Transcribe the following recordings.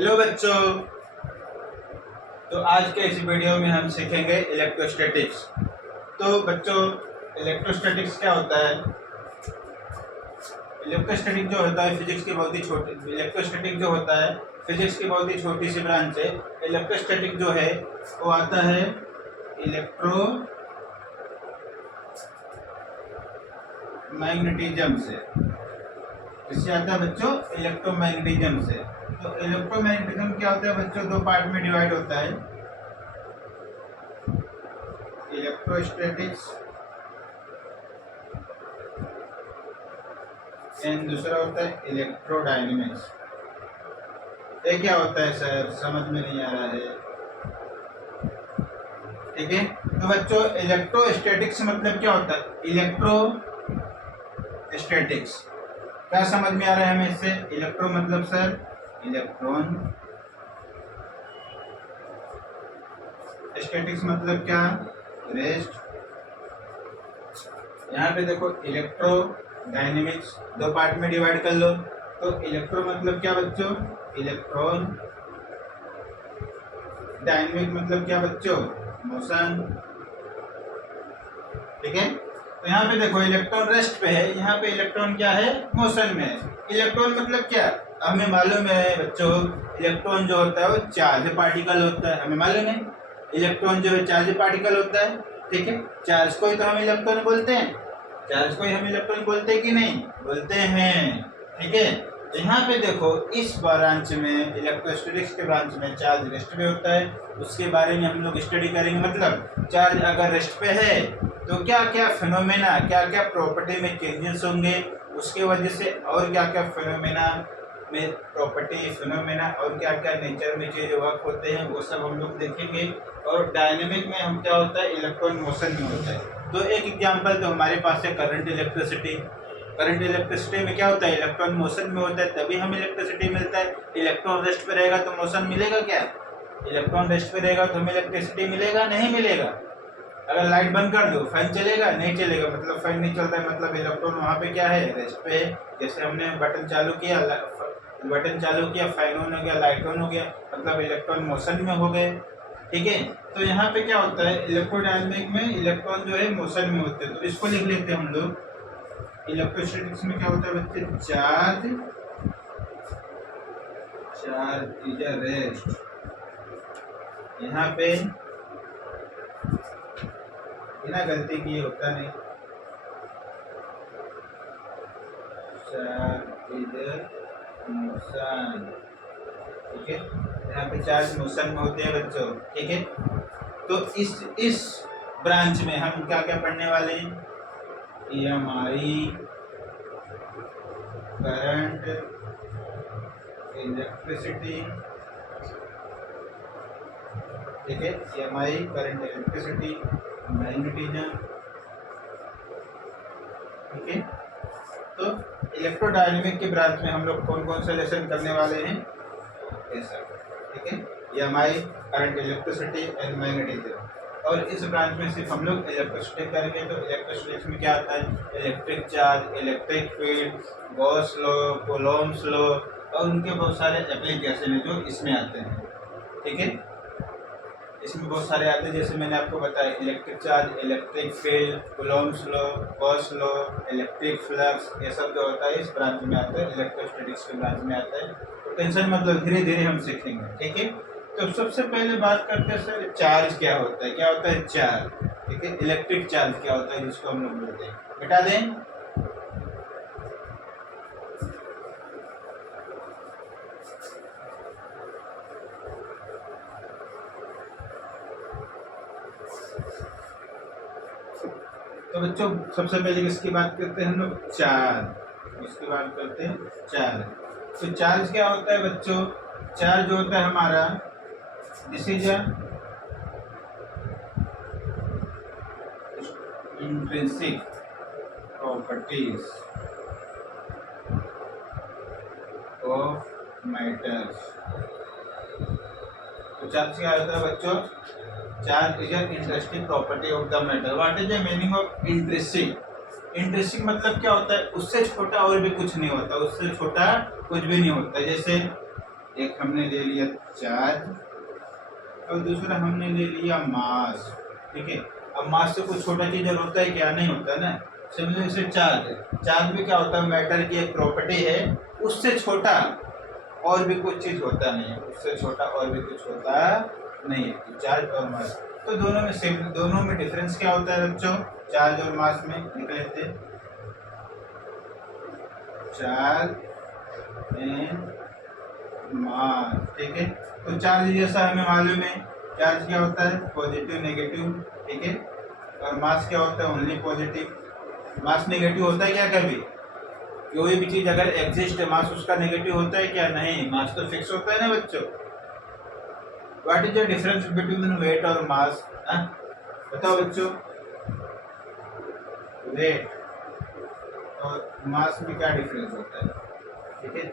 Hello बच्चों। तो आज के इस वीडियो में हम सीखेंगे इलेक्ट्रोस्टैटिक्स। तो बच्चों, इलेक्ट्रोस्टैटिक्स क्या होता है? इलेक्ट्रोस्टैटिक जो होता है फिजिक्स की बहुत ही छोटी इलेक्ट्रोस्टैटिक जो होता है फिजिक्स की बहुत ही छोटी सी ब्रांच है। इलेक्ट्रोस्टैटिक जो है वो आता है इलेक्ट्रो मैग्नेटिज्म से। इससे आता है बच्चों इलेक्ट्रोमैग्नेटिज्म से। तो इलेक्ट्रोमैग्नेटिज्म क्या होता है बच्चों? दो पार्ट में डिवाइड होता है, इलेक्ट्रोस्टैटिक्स एंड दूसरा होता है इलेक्ट्रोडायनेमिक्स। ये क्या होता है सर? समझ में नहीं आ रहा है। ठीक है, तो बच्चों इलेक्ट्रोस्टैटिक्स मतलब क्या होता है? इलेक्ट्रोस्टैटिक्स क्या समझ में आ रहा है हमें इससे? इलेक्ट्रो मतलब सर इलेक्ट्रॉन, स्टैटिक्स मतलब क्या? रेस्ट। यहाँ पे देखो इलेक्ट्रो डायनेमिक्स दो पार्ट में डिवाइड कर लो। तो इलेक्ट्रो मतलब क्या बच्चों? इलेक्ट्रॉन। डायनेमिक मतलब क्या बच्चों? मोशन। ठीक है, तो यहाँ पे देखो इलेक्ट्रॉन रेस्ट पे है, यहाँ पे इलेक्ट्रॉन क्या है? मोशन में है। इलेक्ट्रॉन मतलब क्या? हमें मालूम है बच्चों, इलेक्ट्रॉन जो होता है वो चार्ज पार्टिकल होता है। हमें मालूम है इलेक्ट्रॉन जो है चार्ज पार्टिकल होता है। ठीक है, चार्ज को ही तो हम इलेक्ट्रॉन बोलते हैं। चार्ज को ही हम इलेक्ट्रॉन बोलते हैं कि नहीं? बोलते हैं। ठीक है, यहाँ पे देखो इस ब्रांच में इलेक्ट्रोस्टैटिक्स के ब्रांच में चार्ज रेस्ट पे होता है, उसके बारे में हम लोग स्टडी करेंगे। मतलब चार्ज अगर रेस्ट पे है तो क्या क्या फिनोमेना, क्या क्या प्रॉपर्टी में चेंजेस होंगे, उसके वजह से और क्या क्या फिनोमेना में प्रॉपर्टी फिनोमेना और क्या क्या नेचर में चीजें वर्क होते हैं, वो सब हम लोग देखेंगे। और डायनेमिक में हम क्या होता है? इलेक्ट्रॉन मोशन में होता है। तो एक एग्जांपल तो हमारे पास है करंट इलेक्ट्रिसिटी। करंट इलेक्ट्रिसिटी में क्या होता है? इलेक्ट्रॉन मोशन में होता है, तभी हमें इलेक्ट्रिसिटी मिलता है। इलेक्ट्रॉन रेस्ट पे रहेगा तो मोशन मिलेगा क्या? इलेक्ट्रॉन रेस्ट पे रहेगा तो हमें इलेक्ट्रिसिटी मिलेगा? नहीं मिलेगा। अगर लाइट बंद कर दो फैन चलेगा? नहीं चलेगा। मतलब फैन नहीं चलता है, मतलब इलेक्ट्रॉन वहाँ पे क्या है? रेस्ट पे है। जैसे हमने बटन चालू किया फैन ऑन हो गया, लाइट ऑन हो गया, मतलब इलेक्ट्रॉन मोशन में हो गए। ठीक है, तो यहाँ पे क्या होता है? इलेक्ट्रोडायनेमिक में इलेक्ट्रॉन जो है मोशन में होते हैं। तो इसको लिख लेते हैं हम लोग। इलेक्ट्रोस्टैटिक्स में क्या होता है बच्चे? Charge is a rest. यहाँ पे बिना गलती किए होता नहीं, चार्ज इज मोशन। ठीक है, यहाँ पे चार्ज मोशन में होते हैं बच्चों। ठीक है, तो इस ब्रांच में हम क्या क्या पढ़ने वाले हैं? EMI, current, electricity. ठीक है, EMI, करंट, इलेक्ट्रिसिटी, मैग्नेटिज्म। ठीक है, तो इलेक्ट्रोडायनेमिक के ब्रांच में हम लोग कौन कौन से लेसन करने वाले हैं? ऐसा। ठीक है, EMI, current, electricity and magnetism. और इस ब्रांच में सिर्फ हम लोग इलेक्ट्रोस्टैटिक करेंगे। तो इलेक्ट्रोस्टैटिक्स में क्या आता है? Electric charge, electric field, Gauss law, Coulomb's law और उनके बहुत सारे एप्लीकेशन है जो इसमें आते हैं। ठीक है, इसमें बहुत सारे आते हैं, जैसे मैंने आपको बताया electric charge, electric field, Coulomb's law, Gauss law, electric flux, ये सब जो होता है इस ब्रांच में आता है, इलेक्ट्रोस्टैटिक्स के ब्रांच में आता है। तो टेंशन मतलब धीरे धीरे हम सीखेंगे। ठीक है, तो सबसे पहले बात करते हैं सर चार्ज क्या होता है? क्या होता है चार्ज? ठीक है, इलेक्ट्रिक चार्ज क्या होता है जिसको हम लोग बोलते हैं? बता दें। तो बच्चों सबसे पहले किसकी बात करते हैं हम लोग? चार्ज। इसकी बात करते हैं चार्ज। तो चार्ज क्या होता है बच्चों? चार्ज जो होता है हमारा, this is intrinsic properties of matters. तो चार्ज क्या होता है बच्चों? Charge is an interesting property of the matter. What is the meaning of interesting? Interesting मतलब क्या होता है? उससे छोटा और भी कुछ नहीं होता, उससे छोटा कुछ भी नहीं होता। जैसे एक हमने ले लिया चार्ज और दूसरा हमने ले लिया मास। ठीक है, अब मास से कुछ छोटा चीज होता है क्या? नहीं होता ना। सिमिलरली से चार्ज है, चार्ज भी क्या होता है? मैटर की एक प्रॉपर्टी है, उससे छोटा और भी कुछ चीज होता नहीं है, उससे छोटा और भी कुछ होता नहीं है। तो चार्ज और मास, तो दोनों में सेम, दोनों में डिफरेंस क्या होता है बच्चों? चार्ज और मास में लिख लेते हैं, चार्ज एंड मास। ठीक है, तो चार्ज जैसा हमें मालूम है, चार्ज क्या होता है? Positive negative. ठीक है, और मास क्या होता है? Only positive. मास नेगेटिव होता है क्या कभी? कोई भी चीज अगर एग्जिस्ट है, मास उसका नेगेटिव होता है क्या? नहीं, मास तो फिक्स होता है ना बच्चों। What is the difference between weight और मास? बताओ बच्चों, वेट और मास में क्या डिफरेंस होता है? ठीक है,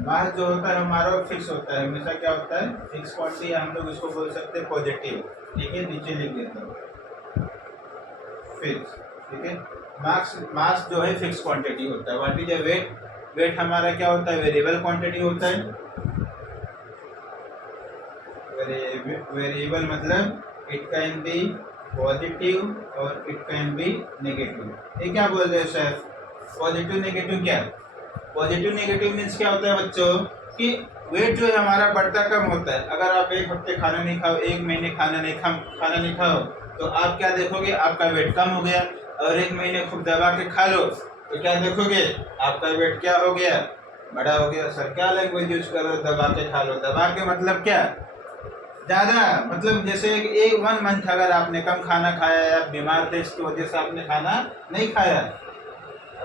मास जो होता है हमारा फिक्स होता है, हमेशा क्या होता है? फिक्स क्वांटिटी, हम लोग इसको बोल सकते हैं पॉजिटिव। ठीक है, नीचे लिख देता हूँ फिक्स। ठीक है, मास जो है फिक्स क्वांटिटी होता है। What is a weight? Weight हमारा क्या होता है? वेरिएबल क्वांटिटी होता है। वेरिएबल मतलब इट कैन बी पॉजिटिव और इट कैन बी नेगेटिव। ये क्या बोल रहे हैं सर? पॉजिटिव नेगेटिव क्या? पॉजिटिव नेगेटिव मीन्स क्या होता है बच्चों कि वेट जो है हमारा बढ़ता कम होता है। अगर आप एक हफ्ते खाना नहीं खाओ, एक महीने खाना नहीं खाओ, तो आप क्या देखोगे? आपका वेट कम हो गया। और एक महीने खूब दबा के खा लो तो क्या देखोगे? आपका वेट क्या हो गया? बड़ा हो गया। सर क्या लैंग्वेज यूज कर रहे हो? दबा के खा लो। दबा के मतलब क्या? ज्यादा, मतलब जैसे एक 1 मंथ अगर आपने कम खाना खाया या बीमार थे इसकी वजह से आपने खाना नहीं खाया,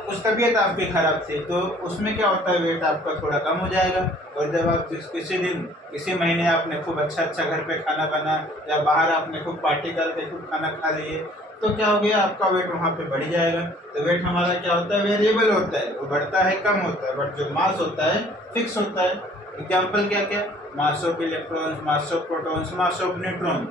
कुछ तबीयत आपकी खराब थी, तो उसमें क्या होता है? वेट आपका थोड़ा कम हो जाएगा। और जब आप किसी दिन किसी महीने आपने खूब अच्छा घर पे खाना बना या बाहर आपने खूब पार्टी करके खूब खाना खा लिए, तो क्या हो गया? आपका वेट वहाँ पे बढ़ जाएगा। तो वेट हमारा क्या होता है? वेरिएबल होता है, वो बढ़ता है कम होता है। बट जो मास होता है फिक्स होता है। एग्जाम्पल क्या क्या? Mass of electrons, mass of protons, mass of neutron,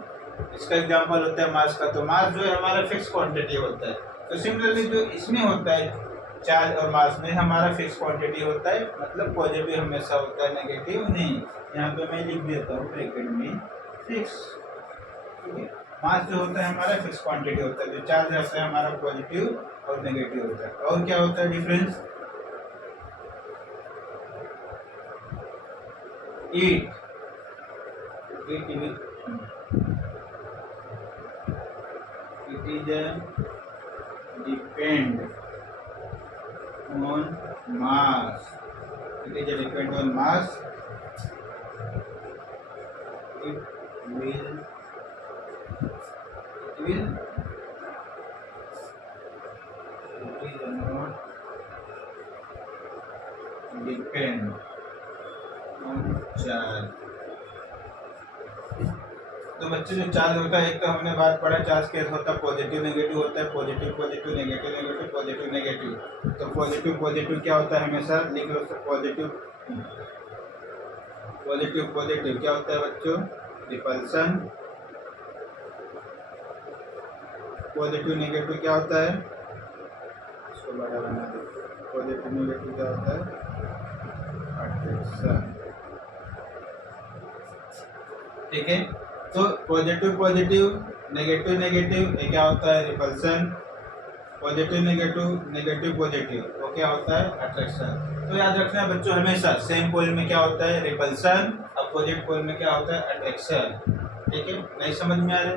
इसका एग्जाम्पल होता है मास का। तो मास जो है हमारा फिक्स क्वांटिटी होता है। तो सिमिलरली जो इसमें होता है चार्ज और मास में, हमारा फिक्स क्वांटिटी होता है, मतलब पॉजिटिव हमेशा होता है, नेगेटिव नहीं। यहाँ पे मैं लिख देता हूँ ब्रैकेट में फिक्स। ठीक है, मास जो होता है हमारा फिक्स क्वांटिटी होता है, जो चार्ज होता है हमारा पॉजिटिव और नेगेटिव होता है। और क्या होता है difference? It is depend on mass. It is a depend on mass. It will not depend on charge. तो बच्चे जो चार्ज होता है, एक तो हमने बात पढ़ा चार्ज कैसे होता है? पॉजिटिव नेगेटिव होता है, positive positive, negative negative, positive negative. तो पॉजिटिव पॉजिटिव क्या होता है? हमेशा लिख लो पॉजिटिव पॉजिटिव पॉजिटिव क्या होता है बच्चों? रिपल्सन। पॉजिटिव नेगेटिव क्या होता है? इसको बड़ा बना दो। पॉजिटिव नेगेटिव क्या होता है? अट्रैक्शन। ठीक है, तो पॉजिटिव पॉजिटिव, नेगेटिव नेगेटिव, ये क्या होता है? Repulsion. Positive negative, negative positive, वो क्या होता है? अट्रैक्शन। तो याद रखना बच्चों हमेशा सेम पोल में क्या होता है? रिपल्सन। अपोजिट पोल में क्या होता है? अट्रैक्शन। ठीक है, नहीं समझ में आ रहा है?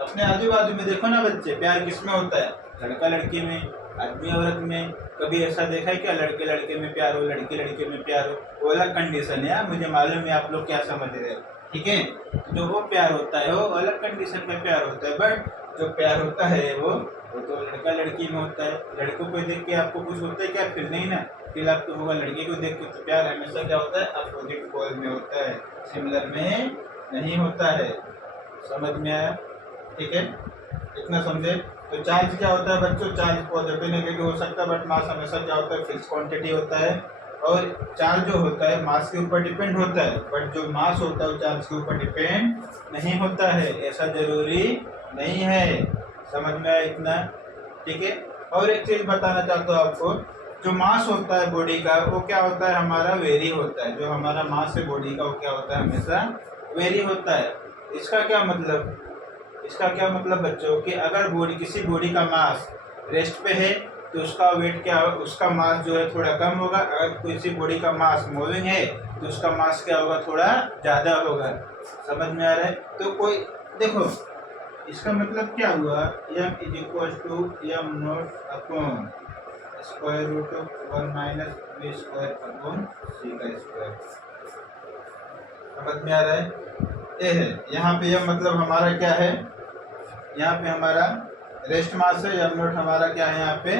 अपने आजू बाजू में देखो ना बच्चे, प्यार किसमें होता है? लड़का लड़की में, आदमी औरत में। कभी ऐसा देखा है क्या लड़के लड़के में प्यार हो, लड़की लड़के में प्यार हो? वो अलग कंडीशन है, मुझे मालूम है आप लोग क्या समझ रहे हैं। ठीक है, जो वो प्यार होता है वो अलग कंडीशन में प्यार होता है। बट जो प्यार होता है वो तो लड़का लड़की में होता है। लड़कों को देख के आपको कुछ होता है क्या? फिर नहीं ना, फिर आपको होगा। लड़की को देख के तो प्यार हमेशा क्या होता है? अपोजिट पोल में होता है, सिमिलर में नहीं होता है। समझ में आया? ठीक है, इतना समझे। तो चार्ज क्या होता है बच्चों? चार्ज पॉजिटिव नेगेटिव हो सकता है, बट मास हमेशा क्या होता है? फिक्स क्वांटिटी होता है। और चार्ज जो होता है मास के ऊपर डिपेंड होता है, बट जो मास होता है वो चार्ज के ऊपर डिपेंड नहीं होता है। ऐसा जरूरी नहीं है। समझ में आया इतना? ठीक है, और एक चीज बताना चाहता हूँ आपको जो मास होता है बॉडी का वो क्या होता है हमारा वेरी होता है। जो हमारा मास है बॉडी का वो क्या होता है हमेशा वेरी होता है। इसका क्या मतलब, इसका क्या मतलब बच्चों कि अगर बॉडी किसी बॉडी का मास रेस्ट पे है तो उसका वेट क्या होगा, उसका मास जो है थोड़ा कम होगा। अगर किसी बॉडी का मास मूविंग है तो उसका मास क्या होगा, थोड़ा ज़्यादा होगा। समझ में आ रहा है। तो कोई देखो इसका मतलब क्या हुआ, m is equal to M naught upon square root of 1 minus we square upon C का स्क्वायर। समझ में आ रहा है। ये है यहाँ पे m मतलब हमारा क्या है, यहाँ पे हमारा रेस्ट मास है। m नॉट हमारा क्या है यहाँ पे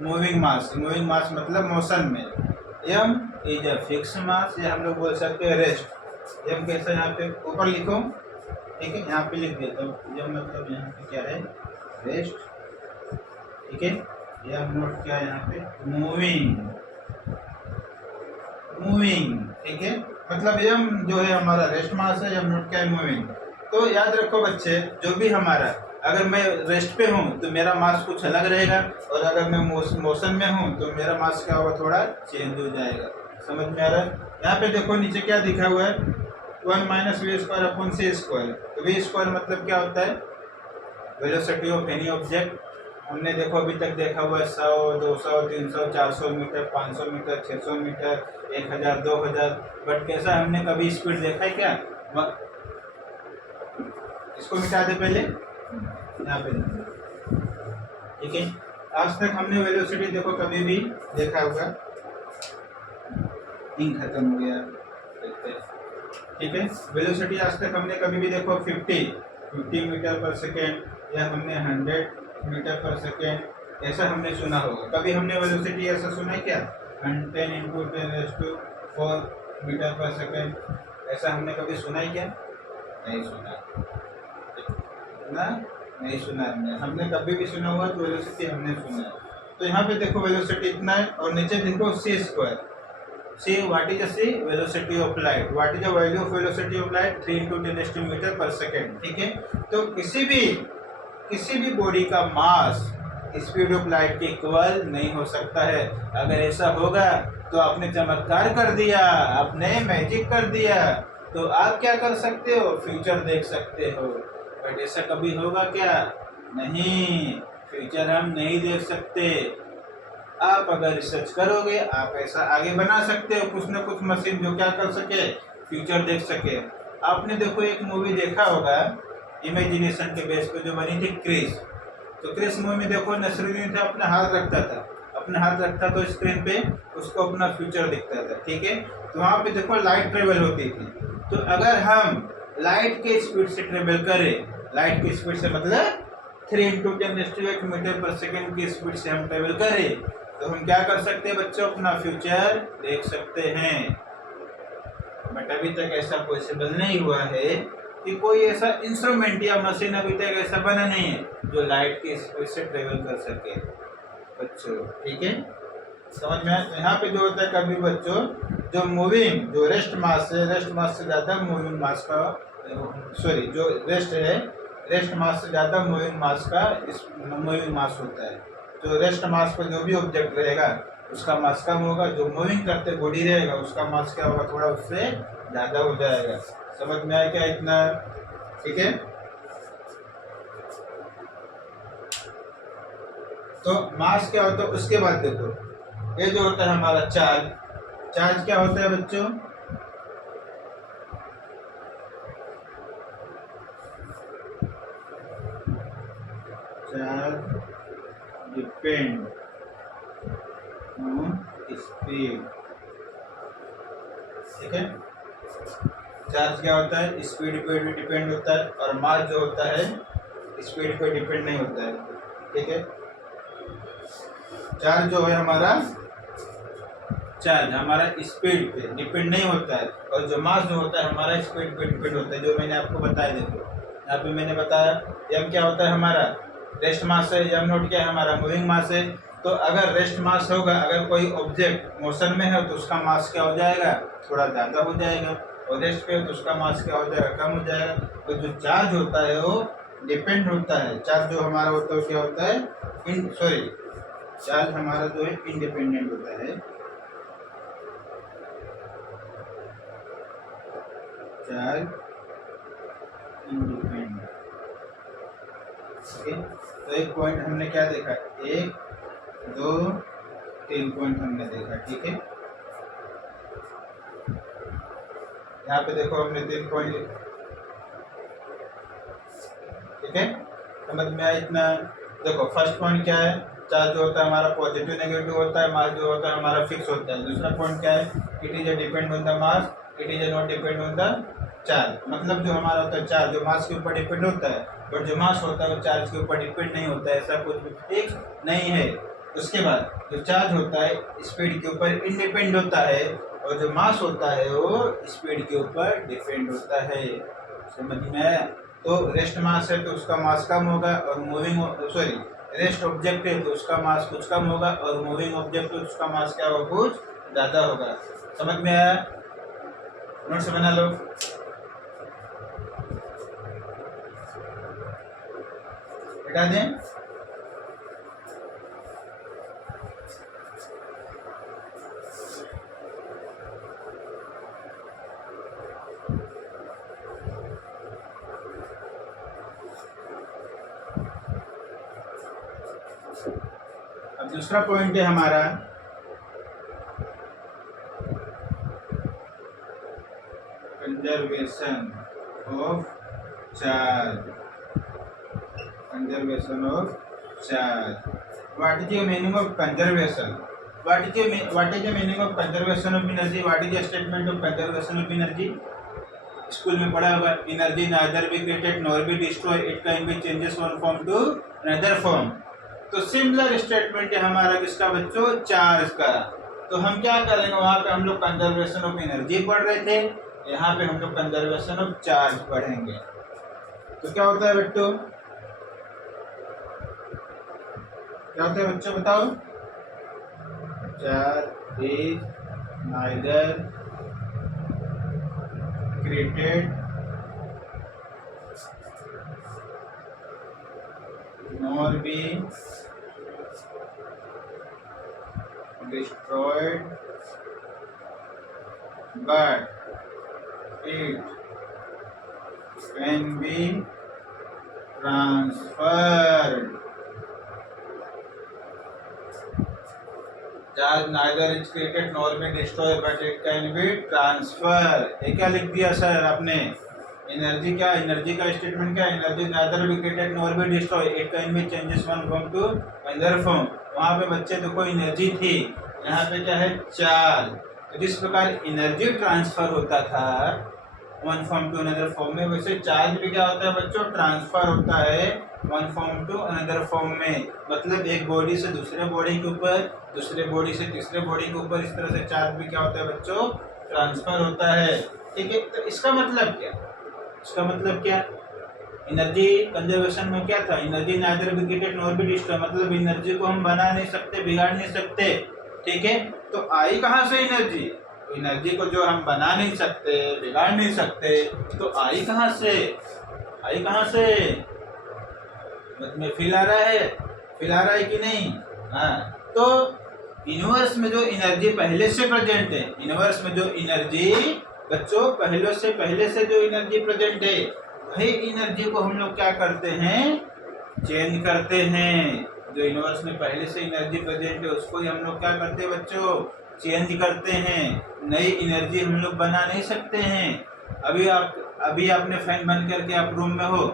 मूविंग मास। मूविंग मास मतलब मोशन में। m is a fix mass, या हम लोग बोल सकते हैं रेस्ट। m कैसा यहाँ पे ऊपर लिखो, ठीक है, यहाँ पे लिख देता हूँ। m मतलब यहाँ पे क्या है रेस्ट, ठीक है। m नॉट क्या है यहाँ पे मूविंग, मूविंग, ठीक है। मतलब m जो है हमारा रेस्ट मास है, m नॉट क्या है मूविंग। तो याद रखो बच्चे, जो भी हमारा अगर मैं रेस्ट पे हूँ तो मेरा मास कुछ अलग रहेगा, और अगर मैं मोशन में हूँ तो मेरा मास क्या होगा, थोड़ा चेंज हो जाएगा। समझ में आ रहा है। यहाँ पे देखो नीचे क्या दिखा हुआ है 1 minus we square upon c square. तो वी स्क्वायर मतलब क्या होता है वेलोसिटी ऑफ एनी ऑब्जेक्ट। हमने देखो अभी तक देखा हुआ है 100, 200, 300, 400 मीटर, 500 मीटर, 600 मीटर, 1000, 2000। बट कैसा हमने कभी स्पीड देखा है क्या। इसको मिटा दे पहले, यहाँ पे, ठीक है। आज तक हमने वेलोसिटी देखो कभी भी देखा होगा, इंक खत्म हो गया, ठीक है। वेलोसिटी आज तक हमने कभी भी देखो 50 मीटर पर सेकेंड, या हमने 100 मीटर पर सेकेंड, ऐसा हमने सुना होगा। कभी हमने वेलोसिटी ऐसा सुना है क्या 10 इंटू 10⁴ मीटर पर सेकेंड, ऐसा हमने कभी सुना है क्या, नहीं सुना ना, नहीं सुना हमने कभी भी सुना हुआ तो वेलोसिटी हमने सुना है। तो यहाँ पे देखो वेलोसिटी इतना है, और नीचे देखो C square. C what is C velocity of light, what is the value of velocity of light 3 into 10 metre per second, ठीक है। तो किसी भी बॉडी का मास स्पीड ऑफ लाइट के इक्वल नहीं हो सकता है। अगर ऐसा होगा तो आपने चमत्कार कर दिया, आपने मैजिक कर दिया। तो आप क्या कर सकते हो, फ्यूचर देख सकते हो। बट ऐसा कभी होगा क्या, नहीं, फ्यूचर हम नहीं देख सकते। आप अगर रिसर्च करोगे आप ऐसा आगे बना सकते हो, कुछ ना कुछ मशीन जो क्या कर सके, फ्यूचर देख सके। आपने देखो एक मूवी देखा होगा इमेजिनेशन के बेस पे जो बनी थी क्रिस। तो क्रिस मूवी में देखो नसरुद्दीन था अपना हाथ रखता था, अपना हाथ रखता तो स्क्रीन पे उसको अपना फ्यूचर दिखता था, ठीक है। तो वहाँ पे देखो लाइट ट्रेवल होती थी। तो अगर हम लाइट के स्पीड से ट्रेवल करें, लाइट की स्पीड से मतलब 3 इंटू 10⁸ मीटर पर सेकेंड की स्पीड से हम ट्रेवल करें, तो हम क्या कर सकते हैं बच्चों, अपना फ्यूचर देख सकते हैं। बट अभी तक ऐसा पॉसिबल नहीं हुआ है कि कोई ऐसा इंस्ट्रूमेंट या मशीन अभी तक ऐसा बना नहीं है जो लाइट की स्पीड से ट्रेवल कर सके बच्चों, ठीक है। समझ में। यहाँ पे जो होता है कभी बच्चों, जो मूविंग, जो रेस्ट मास है, रेस्ट मास से ज़्यादा मूविंग मास का, सॉरी जो रेस्ट है, रेस्ट मास से ज़्यादा मूविंग मास का मूविंग मास होता है। जो रेस्ट मास पर जो भी ऑब्जेक्ट रहेगा उसका मास कम होगा, जो मूविंग करते बॉडी रहेगा उसका मास क्या होगा, थोड़ा उससे ज़्यादा हो जाएगा। समझ में आया क्या इतना, ठीक है। तो मास क्या होता है, उसके बाद देखो ये जो होता है हमारा चार्ज। चार्ज क्या होता है बच्चों, चार्ज डिपेंड ऑन स्पीड, ठीक है। चार्ज क्या होता है, स्पीड पे भी डिपेंड होता है, और मास जो होता है स्पीड पे डिपेंड नहीं होता है, ठीक है। चार्ज जो है हमारा, चार्ज हमारा स्पीड पे डिपेंड नहीं होता है, और जो मास जो होता है हमारा स्पीड पे डिपेंड होता है, जो मैंने आपको बताया। देखो यहाँ पे मैंने बताया एम क्या होता है हमारा रेस्ट मास है, एम नोट क्या है हमारा मूविंग मास है। तो अगर रेस्ट मास होगा, अगर कोई ऑब्जेक्ट मोशन में है तो उसका मास क्या हो जाएगा, थोड़ा ज़्यादा हो जाएगा, और रेस्ट पे तो उसका मास क्या हो जाएगा, कम हो जाएगा। तो जो चार्ज होता है वो डिपेंड होता है, चार्ज जो हमारा होता है क्या होता है, चार्ज हमारा जो है इंडिपेंडेंट होता है, चार्ज इंडिपेंडेंट। ओके, तो एक पॉइंट हमने क्या देखा, 1 2 3 पॉइंट हमने देखा। ठीक है, यहाँ पे देखो हमने 3 पॉइंट। ठीक है, समझ में आया इतना? देखो फर्स्ट पॉइंट क्या है, चार्ज जो होता है हमारा पॉजिटिव नेगेटिव होता है, मास जो होता है हमारा फिक्स होता है। दूसरा पॉइंट क्या है, it is a depend on the mass, it is a not depend on the charge. मतलब जो हमारा होता है चार्ज जो मास के ऊपर डिपेंड होता है, बट जो मास होता है वो चार्ज के ऊपर डिपेंड नहीं होता है, ऐसा कुछ भी फिक्स नहीं है। उसके बाद जो चार्ज होता है स्पीड के ऊपर इंडिपेंड होता है, और जो मास होता है वो स्पीड के ऊपर डिपेंड होता है। समझ में आया? तो रेस्ट मास है तो उसका मास कम होगा, और रेस्ट ऑब्जेक्ट है तो उसका मास कुछ कम होगा, और मूविंग ऑब्जेक्ट है तो उसका मास क्या होगा, कुछ ज़्यादा होगा। समझ में आया? नोट्स बना लो। हटा दें। अब दूसरा पॉइंट है हमारा conservation of charge. Conservation of charge. What is the meaning of conservation? What is the meaning of conservation of energy? What is the statement of conservation of energy? School में पढ़ा होगा, energy neither be created nor be destroy, it can be changes one form to another form. तो similar statement है हमारा किसका बच्चों, charge का। तो हम क्या करेंगे, वहां पे हम लोग कंजर्वेशन ऑफ एनर्जी पढ़ रहे थे, यहाँ पे हम लोग कंजर्वेशन ऑफ चार्ज पढ़ेंगे। तो क्या होता है बच्चों, क्या होता है बच्चों बताओ? Charge is neither created nor be destroyed, but it can be transferred. Charge neither is created nor be destroyed, but it can be transferred. ये क्या लिख दिया सर आपने? एनर्जी क्या, एनर्जी का स्टेटमेंट क्या, energy neither be created nor be destroy, it can be changes one form to another form. वहाँ पे बच्चे देखो एनर्जी थी, यहाँ पे क्या है, चार्ज। तो जिस प्रकार एनर्जी ट्रांसफर होता था one form to another form में, वैसे चार्ज भी क्या होता है बच्चों, ट्रांसफर होता है one form to another form में। मतलब एक बॉडी से दूसरे बॉडी के ऊपर, दूसरे बॉडी से तीसरे बॉडी के ऊपर, इस तरह से चार्ज भी क्या होता है बच्चों, ट्रांसफर होता है। ठीक है, तो इसका मतलब क्या, इसका मतलब क्या, एनर्जी कंजर्वेशन में क्या था, energy neither be created nor be destroy, मतलब एनर्जी को हम बना नहीं सकते, बिगाड़ नहीं सकते। ठीक है, तो आई कहाँ से एनर्जी, एनर्जी को जो हम बना नहीं सकते, बिगाड़ नहीं सकते, तो आई कहाँ से, आई कहाँ से? में फील आ रहा है, फील आ रहा है कि नहीं? हाँ, तो यूनिवर्स में जो एनर्जी पहले से प्रेजेंट है, यूनिवर्स में जो एनर्जी बच्चों पहले से जो एनर्जी प्रेजेंट है, वही एनर्जी को हम लोग क्या करते हैं, चेंज करते हैं। जो यूनिवर्स में पहले से एनर्जी प्रेजेंट है उसको ही हम लोग क्या करते हैं बच्चों, चेंज करते हैं। नई एनर्जी हम लोग बना नहीं सकते हैं। अभी आपने फैन बंद करके आप रूम में हो,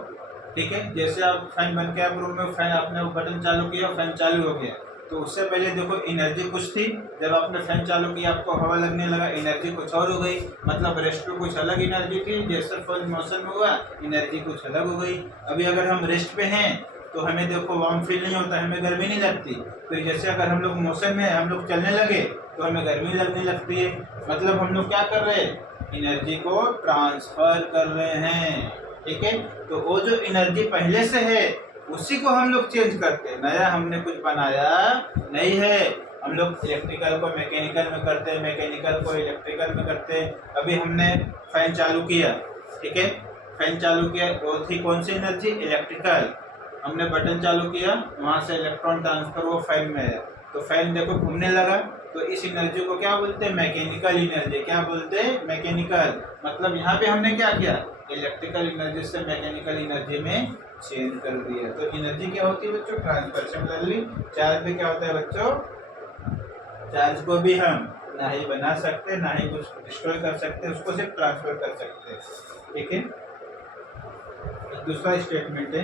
ठीक है, जैसे आप फैन बंद के आप रूम में, फैन आपने वो बटन चालू किया, फैन चालू हो गया। तो उससे पहले देखो एनर्जी कुछ थी, जब आपने फैन चालू किया आपको हवा लगने लगा, एनर्जी कुछ और हो गई, मतलब रेस्ट में कुछ अलग एनर्जी थी, जैसे फर्स्ट मौसम में हुआ एनर्जी कुछ अलग हो गई। अभी अगर हम रेस्ट पे हैं तो हमें देखो वार्म फील नहीं होता, हमें गर्मी नहीं लगती। फिर जैसे अगर हम लोग मौसम में हम लोग चलने लगे तो हमें गर्मी लगने लगती है। मतलब हम लोग क्या कर रहे हैं, एनर्जी को ट्रांसफर कर रहे हैं। ठीक है, तो वो जो एनर्जी पहले से है उसी को हम लोग चेंज करते हैं, नया हमने कुछ बनाया नहीं है। हम लोग इलेक्ट्रिकल को मैकेनिकल में करते हैं, मैकेनिकल को इलेक्ट्रिकल में करते हैं। अभी हमने फैन चालू किया, ठीक है, फैन चालू किया, वो थी कौन सी एनर्जी, इलेक्ट्रिकल। हमने बटन चालू किया, वहाँ से इलेक्ट्रॉन ट्रांसफर वो फैन में है, तो फैन देखो घूमने लगा, तो इस एनर्जी को क्या बोलते हैं? Mechanical energy. क्या बोलते हैं? मैकेनिकल। मतलब यहाँ पे हमने क्या किया? इलेक्ट्रिकल एनर्जी से मैकेनिकल एनर्जी में चेंज कर दिया। तो एनर्जी क्या होती है बच्चों? ट्रांसफर। सिमिलरली चार्ज भी क्या होता है बच्चों? चार्ज को भी हम ना ही बना सकते, ना ही कुछ डिस्ट्रॉय कर सकते, उसको सिर्फ ट्रांसफर कर सकते हैं। ठीक है। दूसरा स्टेटमेंट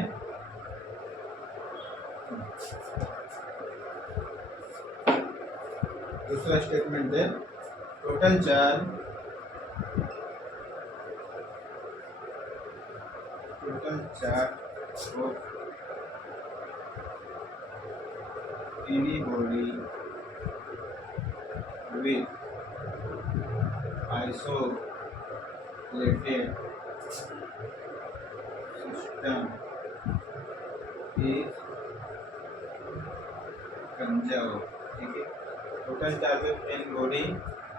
है, total charge of any body with isolated system is conserved। ठीक है। Total charge of any body,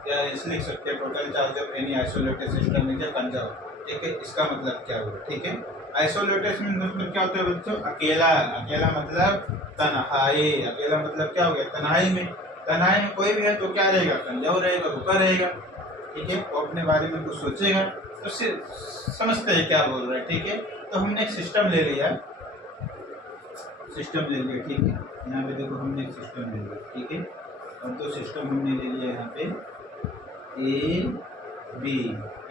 या ऐसे लिख सकते हैं total charge of any isolated system is conserve. ठीक है। इसका मतलब क्या हुआ? ठीक है। आइसोलेटेड मतलब क्या होता है बच्चों? अकेला। अकेला मतलब तन्हाई। अकेला मतलब क्या हो गया? तन्हाई में। तन्हाई में कोई भी है तो क्या रहेगा? कंजर्व रहेगा, रुका रहेगा। ठीक है। वो अपने बारे में कुछ सोचेगा, तो समझते हैं क्या बोल रहे हैं। ठीक है। तो हमने एक सिस्टम ले लिया, ठीक है। यहाँ पे देखो हमने एक सिस्टम ले लिया। ठीक है। और दो सिस्टम हमने ले लिया यहाँ पे ए बी,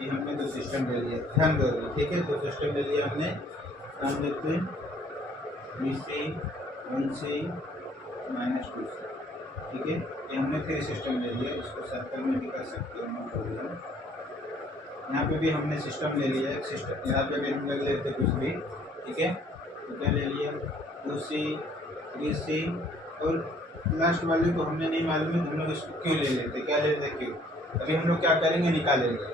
ये हमने दो सिस्टम ले लिया। ध्यान दो। ठीक है। दो सिस्टम ले लिया हमने, नाम देते हैं BC 1C -2C। ठीक है। ये हमने 3 सिस्टम ले लिया, इसको सर्कल में भी कर सकते हो। यहाँ पे भी हमने सिस्टम ले लिया एक सिस्टम, यहाँ पे भी हम लोग लेते कुछ भी। ठीक है। तो क्या ले लिया? 2C 3C, और लास्ट वाले को हमने नहीं मालूम है, हम लोग इसको क्यों ले लेते? क्या ले लेते? क्यों? अभी हम लोग क्या करेंगे? निकालेंगे।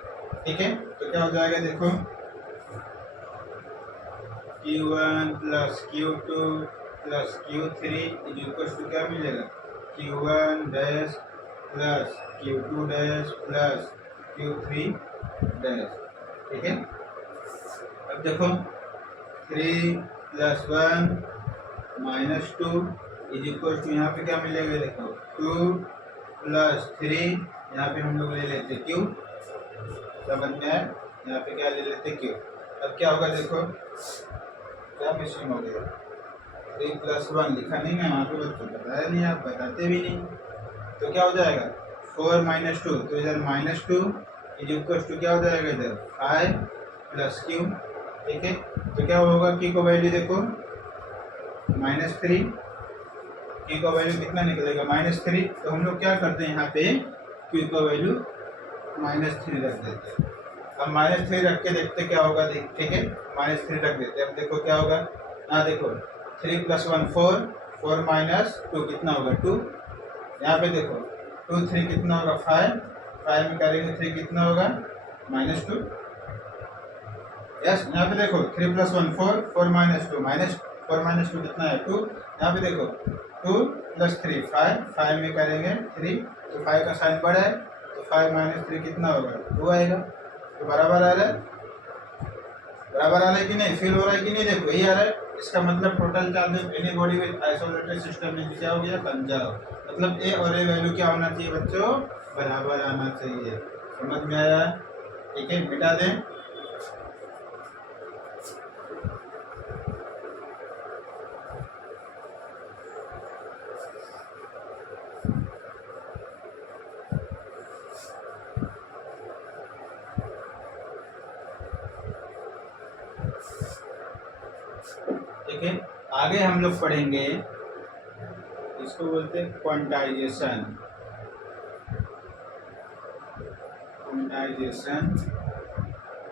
ठीक है। तो क्या हो जाएगा? देखो Q1 + Q2 + Q3 = क्या मिलेगा? Q1 dash plus Q2 dash plus Q3 dash. ठीक है। अब देखो 3 + 1 - 2 = यहाँ पे क्या मिलेगा? देखो 2 + 3, यहाँ पे हम लोग ले लेते Q। समझ में आया? यहाँ पे क्या ले लेते? Q। अब क्या होगा? देखो क्या मिसिंग हो गया? 3 + 1 लिखा नहीं है वहाँ पे, बच्चों बताया नहीं, आप बताते भी नहीं। तो क्या हो जाएगा? 4 - 2, तो इधर -2 = क्या हो जाएगा? इधर 5 + Q। ठीक है। तो क्या होगा? Q को वैल्यू देखो -3, Q का वैल्यू कितना निकलेगा? -3। तो हम लोग क्या करते हैं? यहाँ पे Q का वैल्यू -3 रख देते हैं। अब -3 रख के देखते क्या होगा। ठीक है। -3 रख देते हैं। अब देखो क्या होगा। यहाँ देखो 3 + 1 4, 4 - 2 कितना होगा? 2। यहाँ पे देखो 2 3 कितना होगा? 5, 5 में करेंगे 3 कितना होगा? -2। यस। यहाँ पे देखो 3 + 1 4, 4 - 2 4 - 2 कितना है? 2। यहाँ पे देखो 2 + 3 5, 5 में करेंगे 3, तो 5 का साइन बड़ा है, तो 5 - 3 कितना होगा? 2 आएगा। तो बराबर आ रहा है, बराबर आ रहा है कि नहीं? फील हो रहा है कि नहीं? देखो यही आ रहा है। इसका मतलब total charge of any body with isolated system में क्या हो गया? कंजर्व। मतलब ए और ए वैल्यू क्या होना चाहिए बच्चों? बराबर आना चाहिए। समझ में आया? ठीक है। मिटा दें। ठीक है। आगे हम लोग पढ़ेंगे, इसको बोलते हैं क्वांटाइजेशन।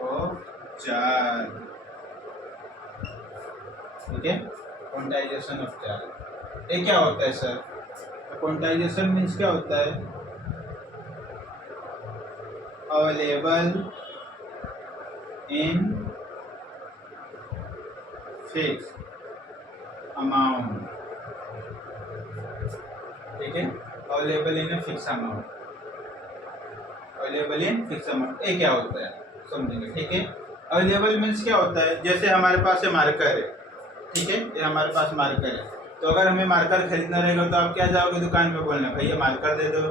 Of charge. ठीक है। क्वांटाइजेशन ऑफ चार्ज ये क्या होता है सर? क्वांटाइजेशन मीन्स क्या होता है? Available in fix amount. ठीक है। Available in fix amount, available in fix amount ये क्या होता है समझेंगे। ठीक है। अवेलेबल मीन्स क्या होता है? जैसे हमारे पास है मार्कर है। ठीक है। ये हमारे पास मार्कर है, तो तो अगर हमें मार्कर खरीदना रहेगा तो आप क्या जाओगे दुकान पे बोलना, भैया मार्कर दे दो,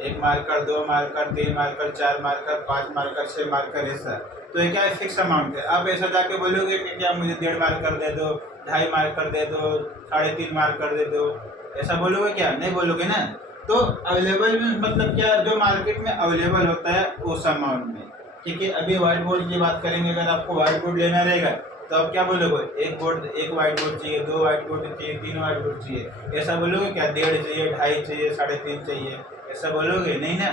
1 marker, 2 marker, 3 marker, 4 marker, 5 marker, 6 marker, ऐसा। तो ये क्या है, फिक्स अमाउंट है। आप ऐसा जाके बोलोगे कि क्या मुझे 1.5 मार्कर दे दो, 2.5 मार्कर दे दो, 3.5 मार्कर दे दो, ऐसा बोलोगे क्या? नहीं बोलोगे ना। तो अवेलेबल में मतलब क्या, जो मार्केट में अवेलेबल होता है उस अमाउंट में, ठीक है। अभी व्हाइट बोर्ड की बात करेंगे। अगर आपको व्हाइट बोर्ड लेना रहेगा तो आप क्या बोलोगे, एक व्हाइट बोर्ड चाहिए, 2 व्हाइट बोर्ड चाहिए, 3 व्हाइट बोर्ड चाहिए, ऐसा बोलोगे क्या? 1.5 चाहिए, 2.5 चाहिए, 3.5 चाहिए, ऐसा बोलोगे नहीं ना,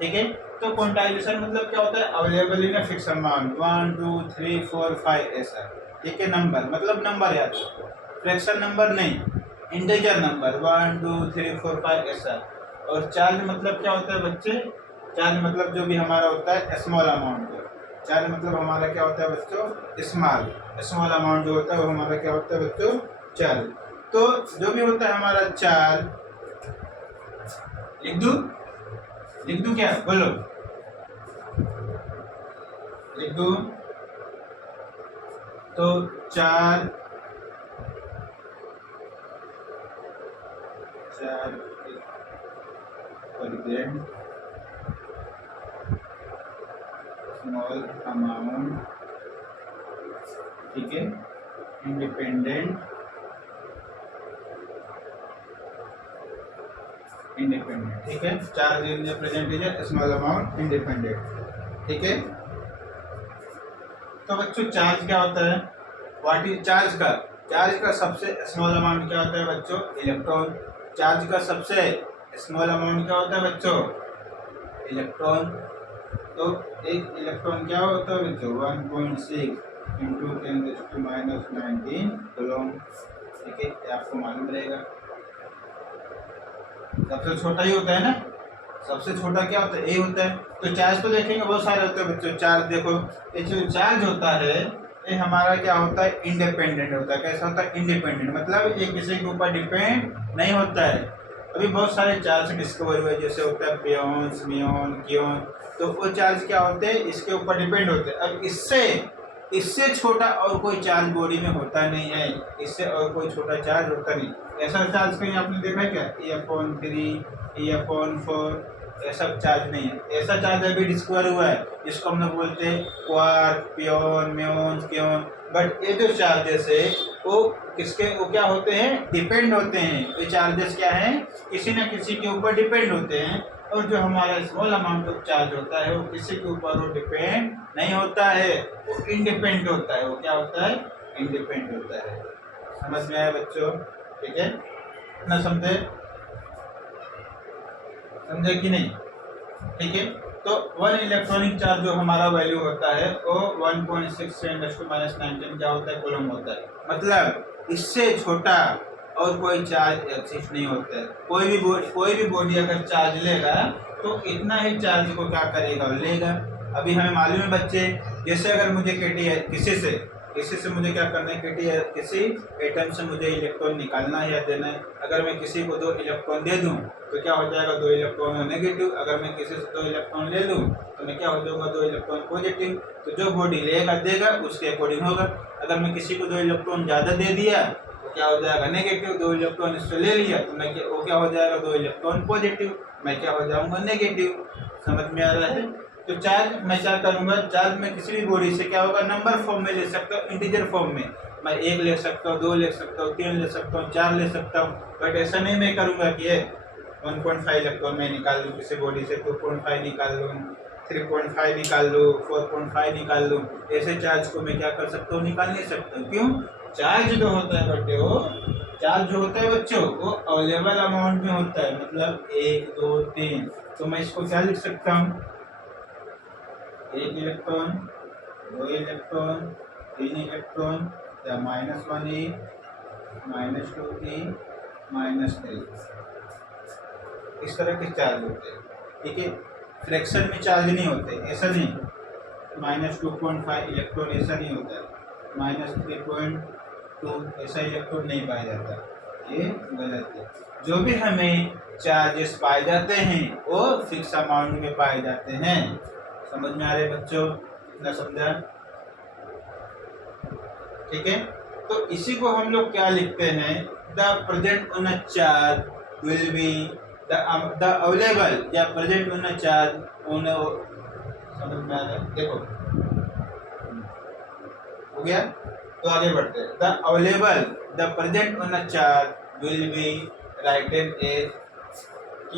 ठीक है। तो क्वांटाइजेशन मतलब क्या होता है, अवेलेबल इन फिक्स अमाउंट, 1 2 3 4 5 ऐसा, ठीक है। नंबर मतलब नंबर याद रखो, फ्रैक्शन नंबर नहीं, इंटीजर नंबर 1 2 3 4 5 ऐसा। और चार्ज मतलब क्या होता है बच्चे, चार्ज मतलब जो भी हमारा होता है स्मॉल अमाउंट, चार्ज मतलब हमारा क्या होता है बच्चों, स्मॉल अमाउंट जो होता है वो हमारा क्या होता है बच्चों, चार्ज। तो जो भी होता है हमारा चार्ज, लिख दूं क्या, बोलो, लिख दूं। तो चार्ज स्मॉल अमाउंट, ठीक है, इंडिपेंडेंट, ठीक है। Charge in present is small amount independent, ठीक है। तो बच्चों चार्ज क्या होता है, व्हाट इज चार्ज का सबसे स्मॉल अमाउंट क्या होता है बच्चों, इलेक्ट्रॉन। चार्ज का सबसे स्मॉल अमाउंट क्या होता है बच्चों, इलेक्ट्रॉन। तो एक इलेक्ट्रॉन क्या होता है बच्चों, 1.6 इंटू 10⁻⁹ कूलम, ठीक है, ये आपको मालूम रहेगा। सबसे छोटा ही होता है ना, सबसे छोटा क्या होता है, ए होता है। तो चार्ज तो देखेंगे बहुत सारे होते हैं बच्चों। चार्ज देखो, ये जो चार्ज होता है ये हमारा क्या होता है, इंडिपेंडेंट होता है। कैसा होता है, इंडिपेंडेंट, मतलब ये किसी के ऊपर डिपेंड नहीं होता है। अभी बहुत सारे चार्ज डिस्कवर हुए, जैसे होता है पियोन्स, मियोन, क्योन। तो वो चार्ज क्या होते हैं, इसके ऊपर डिपेंड होते हैं। अब इससे छोटा और कोई चार्ज बॉडी में होता नहीं है, इससे और कोई छोटा चार्ज होता नहीं। ऐसा चार्ज कहीं आपने देखा है क्या, E/3, E/4, ऐसा चार्ज नहीं है। ऐसा चार्ज अभी डिस्कवर हुआ है जिसको हम लोग बोलते हैं क्वार्क, पियोन, म्यून, क्योन। बट ये जो चार्जेस है वो वो क्या होते हैं, डिपेंड होते हैं। ये चार्जेस क्या हैं, किसी न किसी के ऊपर डिपेंड होते हैं। और जो हमारा स्मॉल अमाउंट ऑफ चार्ज होता है वो किसी के ऊपर वो डिपेंड नहीं होता है, वो इंडिपेंडेंट होता है। वो क्या होता है, इंडिपेंडेंट होता है। समझ में आया बच्चों, ठीक है ना, समझे कि नहीं, ठीक है। तो 1 इलेक्ट्रॉनिक चार्ज जो हमारा वैल्यू होता है वो 1.6 10⁻⁹ क्या होता है, कूलम होता है। मतलब इससे छोटा और कोई चार्ज एक्सिस्ट नहीं होता है। कोई भी बॉडी अगर चार्ज लेगा तो इतना ही चार्ज को क्या करेगा, लेगा। अभी हमें मालूम है बच्चे, जैसे अगर मुझे किसी से मुझे क्या करना है, किसी एटम से मुझे इलेक्ट्रॉन निकालना है या देना है। अगर मैं किसी को 2 इलेक्ट्रॉन दे दूं तो क्या हो जाएगा, 2 इलेक्ट्रॉन नेगेटिव। अगर मैं किसी से 2 इलेक्ट्रॉन ले लूं तो मैं क्या हो जाऊंगा, 2 इलेक्ट्रॉन पॉजिटिव। तो जो बॉडी देगा उसके अकॉर्डिंग होगा। अगर मैं किसी को 2 इलेक्ट्रॉन ज़्यादा दे दिया तो क्या हो जाएगा, नेगेटिव। 2 इलेक्ट्रॉन इससे ले लिया तो वो क्या हो जाएगा, 2 इलेक्ट्रॉन पॉजिटिव, मैं क्या हो जाऊंगा, नेगेटिव। समझ में आ रहा है। तो चार्ज मैं क्या करूंगा, चार्ज में किसी भी बॉडी से क्या होगा, नंबर फॉर्म में ले सकता हूँ, इंटीजर फॉर्म में। मैं 1 ले सकता हूँ, 2 ले सकता हूँ, 3 ले सकता हूँ, 4 ले सकता हूँ। बट ऐसा नहीं मैं करूंगा कि 1.5 इलेक्ट्रॉन मैं निकाल लूँ किसी बॉडी से, 2.5 निकाल लूँ, 3.5 निकाल लूँ, 4.5 निकाल लूँ। ऐसे चार्ज को मैं क्या कर सकता हूँ, निकाल नहीं सकता हूँ। क्यों, चार्ज जो होता है बच्चों वो अवेलेबल अमाउंट में होता है। मतलब 1 2 3, तो मैं इसको क्या लिख सकता हूँ, 1 इलेक्ट्रॉन, 2 इलेक्ट्रॉन, 3 इलेक्ट्रॉन, या -1e, -2e, -3, इस तरह के चार्ज होते हैं, ठीक है। फ्रैक्शन में चार्ज नहीं होते, ऐसा नहीं, -2.5 इलेक्ट्रॉन ऐसा नहीं होता है, -3.2 ऐसा इलेक्ट्रॉन नहीं पाया जाता, ये गलत है। जो भी हमें चार्जेस पाए जाते हैं वो फिक्स अमाउंट में पाए जाते हैं। समझ में आ रहे बच्चों, इतना समझा, ठीक है। तो इसी को हम लोग क्या लिखते हैं, the present on a charge will be the available या present on a charge on a, समझ में आ रहा है? देखो हो गया, तो आगे बढ़ते हैं। The available the present on a charge will be written as Q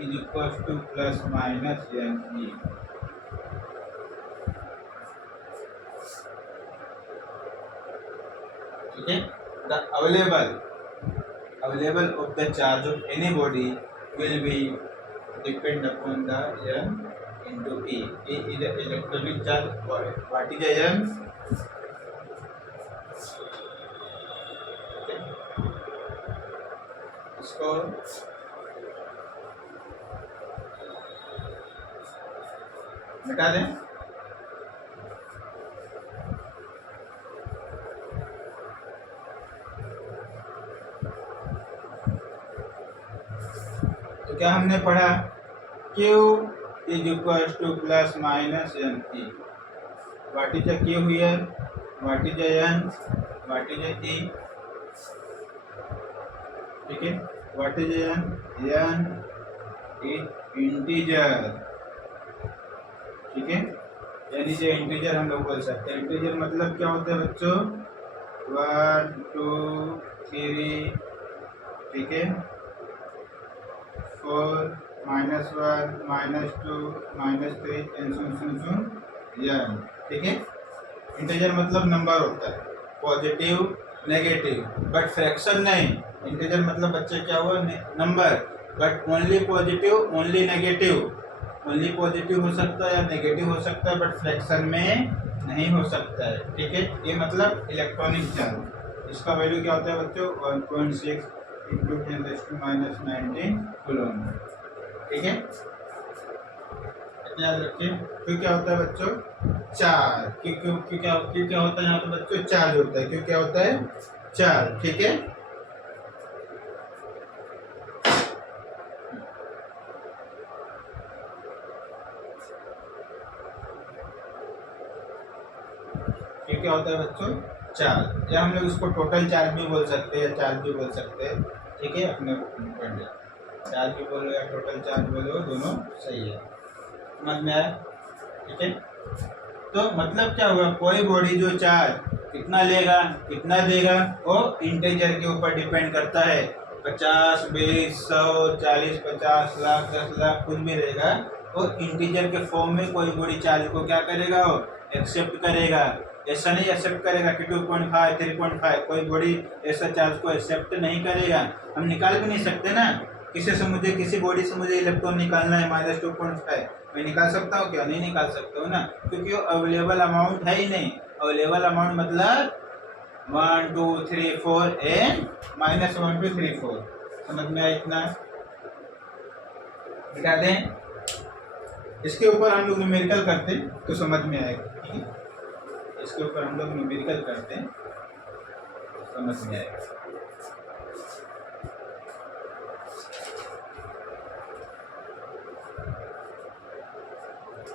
is equals to plus minus NE। ठीक है, the available of the charge of any body will be depend upon the N into E. E is the electronic charge. What is the N? इसको मिटा दें। तो क्या हमने पढ़ा? Q is equals to plus minus NE. What is the Q here? What is the N? What is the E? ठीक है, what is the N? N is integer। ठीक है, यानी जो इंटीजर हम लोग बोल सकते हैं। इंटीजर मतलब क्या होता है बच्चों? 1 2 3, ठीक है, 4 -1 -2 -3 n। ठीक है, इंटीजर मतलब नंबर होता है, पॉजिटिव नेगेटिव, बट फ्रैक्शन नहीं। इंटीजर मतलब बच्चे क्या हुआ? Number, but only positive only negative. Only positive हो सकता है या नेगेटिव हो सकता है, बट फ्रैक्शन में नहीं हो सकता है। ठीक है, ये मतलब इलेक्ट्रॉनिक चार्ज। इसका वैल्यू क्या होता है बच्चों? 1.6 × 10⁻⁹ कूलम। ठीक है, याद रखिए। क्यों क्या होता है बच्चों? चार्ज। क्यों क्या होता है यहाँ पे बच्चों? चार्ज होता है। क्यों क्या होता है? चार्ज। ठीक है, क्या होता है बच्चों? चार्ज, या हम लोग इसको टोटल चार्ज भी बोल सकते हैं, चार्ज भी बोल सकते हैं। ठीक है, अपने चार्ज भी बोलो या टोटल चार्ज बोलो, दोनों सही है। समझ में आया? ठीक है, तो मतलब क्या हुआ? कोई बॉडी जो चार्ज कितना लेगा कितना देगा, वो इंटीजर के ऊपर डिपेंड करता है। 50 20 100 40 50 लाख 10 लाख कुछ भी रहेगा, वो इंटीजर के फॉर्म में कोई बॉडी चार्ज को क्या करेगा? वो एक्सेप्ट करेगा। ऐसा नहीं एक्सेप्ट करेगा कि 2.5 3.5, कोई बॉडी ऐसा चार्ज को एक्सेप्ट नहीं करेगा। हम निकाल भी नहीं सकते ना। किसी बॉडी से मुझे इलेक्ट्रॉन निकालना है -2.5, मैं निकाल सकता हूँ क्या? नहीं निकाल सकता हूँ ना, क्योंकि वो अवेलेबल अमाउंट है ही नहीं। अवेलेबल अमाउंट मतलब 1 2 3 4 एंड -1 2 3 4। समझ में आया? इतना मिटा दें। इसके ऊपर हम लोग न्यूमेरिकल करते तो समझ में आएगा। इसके ऊपर हम लोग न्यूमेरिकल करते हैं, समझ में आएगा।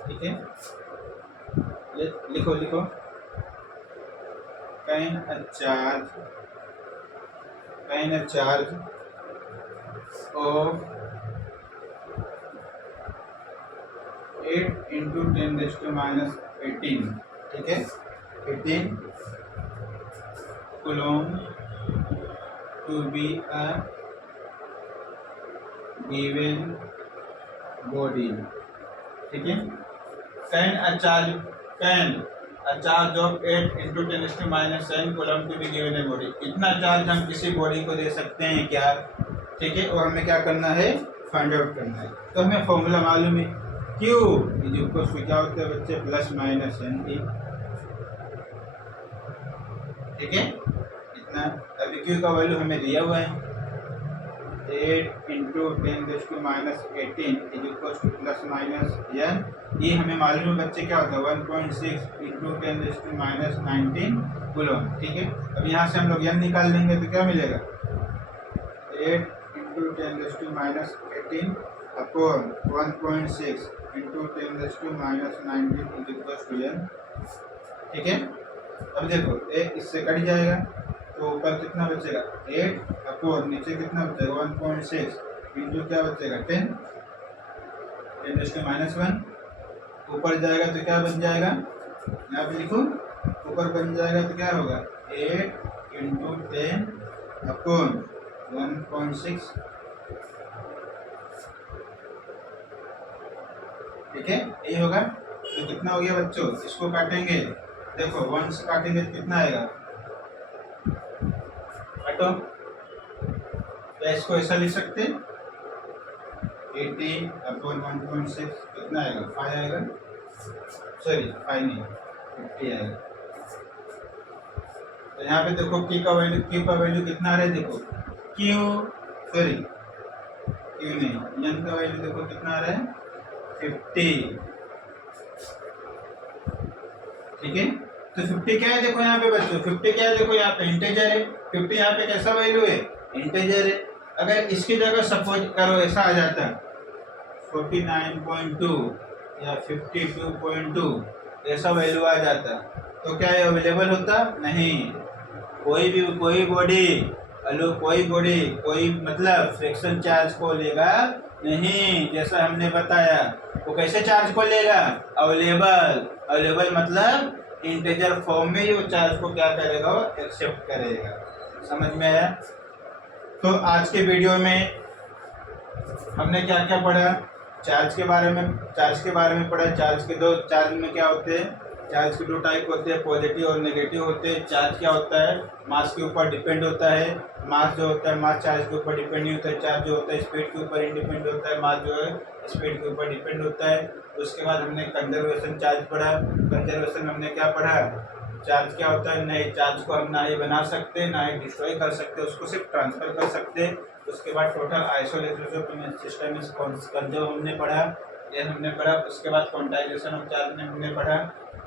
ठीक है, लिखो लिखो। Can a charge of 8 × 10⁻⁸। ठीक है, 18 coulomb to be a given body. ठीक है, can a charge of 8 × 10⁻⁷ coulomb to be given a body. इतना चार्ज हम किसी बॉडी को दे सकते हैं क्या? ठीक है, और हमें क्या करना है? फाइंड आउट करना है। तो हमें फॉर्मूला मालूम है, Q इज इक्वल टू क्या होता है बच्चे? +-NE। ठीक है, इतना। अभी Q का वैल्यू हमें दिया हुआ है, 8 × 10⁻⁸ इज इक्वल टू +-N। ये हमें मालूम है बच्चे क्या होता है? 1.6 × 10⁻⁹ कूलम। ठीक है, अब यहाँ से हम लोग N निकाल लेंगे तो क्या मिलेगा? 8 × 10⁻⁸ upon 1.6 × 10⁻⁹ is equal to N। ठीक है, अब देखो एक इससे कट जाएगा, तो ऊपर कितना बचेगा 8 अपॉन नीचे कितना बचेगा 1.6 इंटू क्या बचेगा 10 10⁻1 ऊपर जाएगा तो क्या बन जाएगा, यहाँ पे लिखो ऊपर बन जाएगा तो क्या होगा 8 इंटू 10 अपॉन 1.6। ठीक है, यही होगा। तो कितना हो गया बच्चों, इसको काटेंगे, देखो 1 से काटेंगे तो कितना आएगा, काटो। क्या इसको ऐसा लिख सकते 80 अपॉन 1.6 कितना आएगा 5 आएगा, सॉरी 5 नहीं 50 आएगा। तो यहाँ पे देखो Q का वैल्यू कितना आ रहा है, देखो Q नहीं N का वैल्यू देखो कितना आ रहा है 50। ठीक है, तो 50 क्या है देखो यहाँ पे बच्चों, 50 क्या है देखो यहाँ पे इंटेजर है, 50 यहाँ पे कैसा वैल्यू है इंटेजर है। अगर इसकी जगह सपोज करो ऐसा आ जाता 49.2 या 52.2 ऐसा वैल्यू आ जाता तो क्या ये अवेलेबल होता, नहीं। कोई बॉडी कोई मतलब फ्रैक्शन चार्ज को लेगा नहीं, जैसा हमने बताया। वो कैसे चार्ज को लेगा, अवेलेबल मतलब इंटीजर फॉर्म में वो चार्ज को क्या करेगा, वो एक्सेप्ट करेगा। समझ में आया। तो आज के वीडियो में हमने क्या क्या पढ़ा, चार्ज के बारे में पढ़ा। चार्ज में क्या होते हैं, चार्ज के 2 टाइप होते हैं, पॉजिटिव और नेगेटिव होते हैं। चार्ज क्या होता है, मास के ऊपर डिपेंड होता है। मास जो होता है, मास चार्ज के ऊपर डिपेंड नहीं होता है। चार्ज जो होता है स्पीड के ऊपर इंडिपेंड होता है, मास जो है स्पीड के ऊपर डिपेंड होता है। उसके बाद हमने कंजर्वेशन चार्ज पढ़ा। कंजर्वेशन में हमने क्या पढ़ा, चार्ज क्या होता है, नए चार्ज को हम ना ही बना सकते ना ही डिस्ट्रॉय कर सकते, उसको सिर्फ ट्रांसफर कर सकते। उसके बाद total isolation system is conserve हमने पढ़ा, ये हमने पढ़ा। उसके बाद क्वांटाइजेशन ऑफ चार्ज में हमने पढ़ा।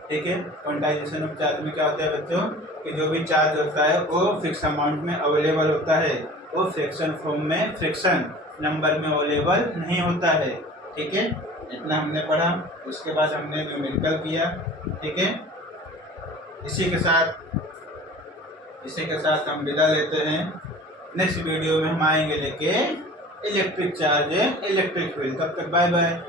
ठीक है, क्वांटाइजेशन ऑफ चार्ज में क्या होता है बच्चों कि जो भी चार्ज होता है वो फिक्स अमाउंट में अवेलेबल होता है, वो फ्रैक्शन फॉर्म में फ्रैक्शन नंबर में अवेलेबल नहीं होता है। ठीक है, इतना हमने पढ़ा। उसके बाद हमने न्यूमेरिकल किया। ठीक है, इसी के साथ हम विदा लेते हैं। नेक्स्ट वीडियो में हम आएंगे लेके इलेक्ट्रिक चार्ज इलेक्ट्रिक फील्ड। तब तक बाय बाय।